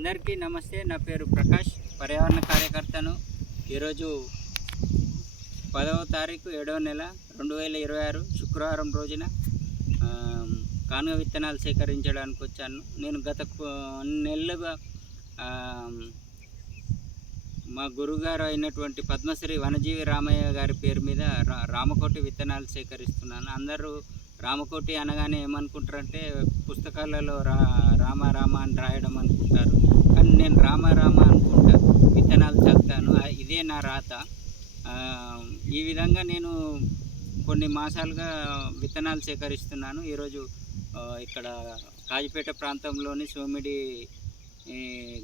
అందరికీ నమస్తే. నా పేరు ప్రకాష్, పర్యావరణ కార్యకర్తను. ఈరోజు 10వ తారీఖు 7వ నెల 2026 శుక్రవారం రోజున కానుగ విత్తనాలు సేకరించడానికి వచ్చాను. నేను గత నెలలుగా మా గురుగారు అయినటువంటి పద్మశ్రీ వనజీవి రామయ్య గారి పేరు మీద రామకోటి విత్తనాలు సేకరిస్తున్నాను. అందరూ రామకోటి అనగానే ఏమనుకుంటారంటే పుస్తకాలలో రామ రామ అని రాయడం అనుకుంటారు. కానీ నేను రామ రామ అనుకుంటా విత్తనాలు చదువుతాను. ఇదే నా రాత. ఈ విధంగా నేను కొన్ని మాసాలుగా విత్తనాలు సేకరిస్తున్నాను. ఈరోజు ఇక్కడ కాజిపేట ప్రాంతంలోని సోమిడి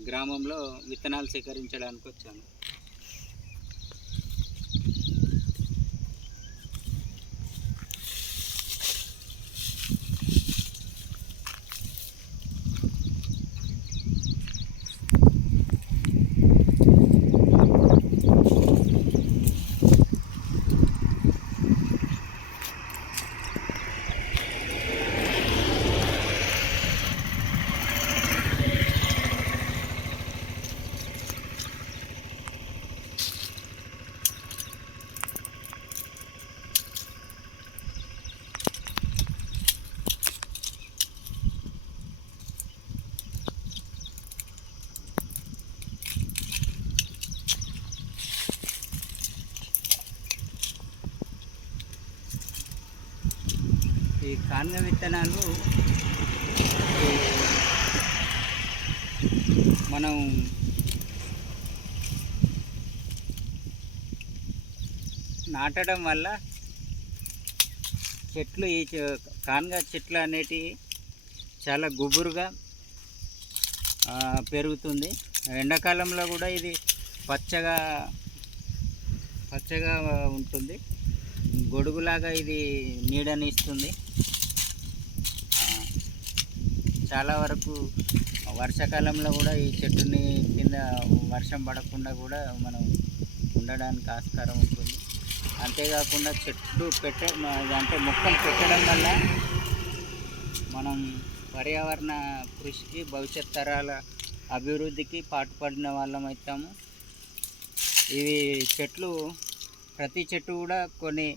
గ్రామంలో విత్తనాలు సేకరించడానికి వచ్చాను. ఈ కానుగ విత్తనాలు మనం నాటడం వల్ల చెట్లు ఈ కానుగ చెట్లు అనేటివి చాలా గుబురుగా పెరుగుతుంది. ఎండాకాలంలో కూడా ఇది పచ్చగా ఉంటుంది. గొడుగులాగా ఇది నీడని ఇస్తుంది. చాలా వరకు వర్షాకాలంలో కూడా ఈ చెట్టుని కింద వర్షం పడకుండా కూడా మనం ఉండడానికి ఆస్కారం ఉంటుంది. అంతేకాకుండా చెట్లు అంటే మొక్కలు పెట్టడం వల్ల మనం పర్యావరణ కృషికి, భవిష్యత్ తరాల అభివృద్ధికి పాటుపడిన వాళ్ళం అవుతాము. ఇవి చెట్లు ప్రతి చెట్టు కూడా కొన్ని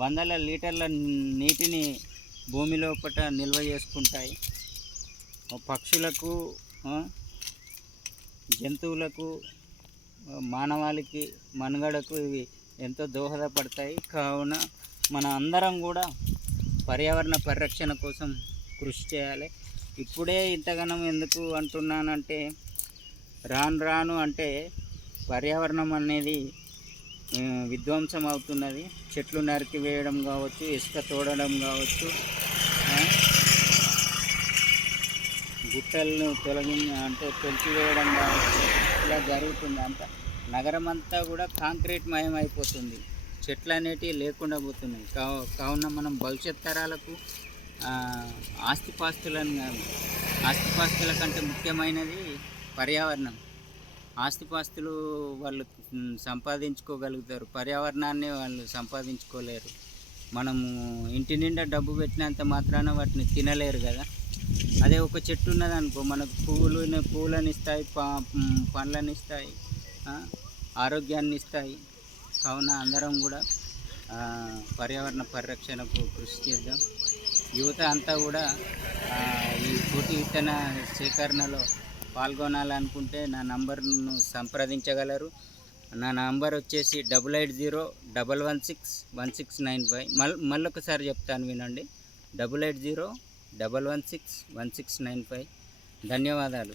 వందల లీటర్ల నీటిని భూమి లోపల నిల్వ చేసుకుంటాయి. పక్షులకు, జంతువులకు, మానవాళికి మనుగడకు ఇవి ఎంతో దోహదపడతాయి. కావున మన అందరం కూడా పర్యావరణ పరిరక్షణ కోసం కృషి చేయాలి. ఇప్పుడే ఇంతగానం ఎందుకు అంటున్నానంటే రాను అంటే పర్యావరణం అనేది విధ్వంసం అవుతున్నది. చెట్లు నరికివేయడం కావచ్చు, ఇసుక తోడడం కావచ్చు, గుట్టలను తొలిచివేయడం కావచ్చు, ఇలా జరుగుతుంది. నగరం అంతా కూడా కాంక్రీట్ మయం అయిపోతుంది. చెట్లు అనేటివి లేకుండా పోతున్నాయి. కావున మనం భవిష్యత్ తరాలకు ఆస్తిపాస్తుల కంటే ముఖ్యమైనది పర్యావరణం. ఆస్తిపాస్తులు వాళ్ళు సంపాదించుకోగలుగుతారు, పర్యావరణాన్ని వాళ్ళు సంపాదించుకోలేరు. మనము ఇంటి నిండా డబ్బు పెట్టినంత మాత్రాన వాటిని తినలేరు కదా. అదే ఒక చెట్టు ఉన్నదనుకో, మనకు పువ్వులను ఇస్తాయి, పండ్లను ఇస్తాయి, ఆరోగ్యాన్ని ఇస్తాయి. కావున అందరం కూడా పర్యావరణ పరిరక్షణకు కృషి చేద్దాం. యువత అంతా కూడా ఈ కోటి విత్తన సేకరణలో పాల్గొనాలనుకుంటే నా నంబర్ను సంప్రదించగలరు. నా నంబర్ వచ్చేసి 8801161695. మళ్ళొకసారి చెప్తాను వినండి, 8801161695. ధన్యవాదాలు.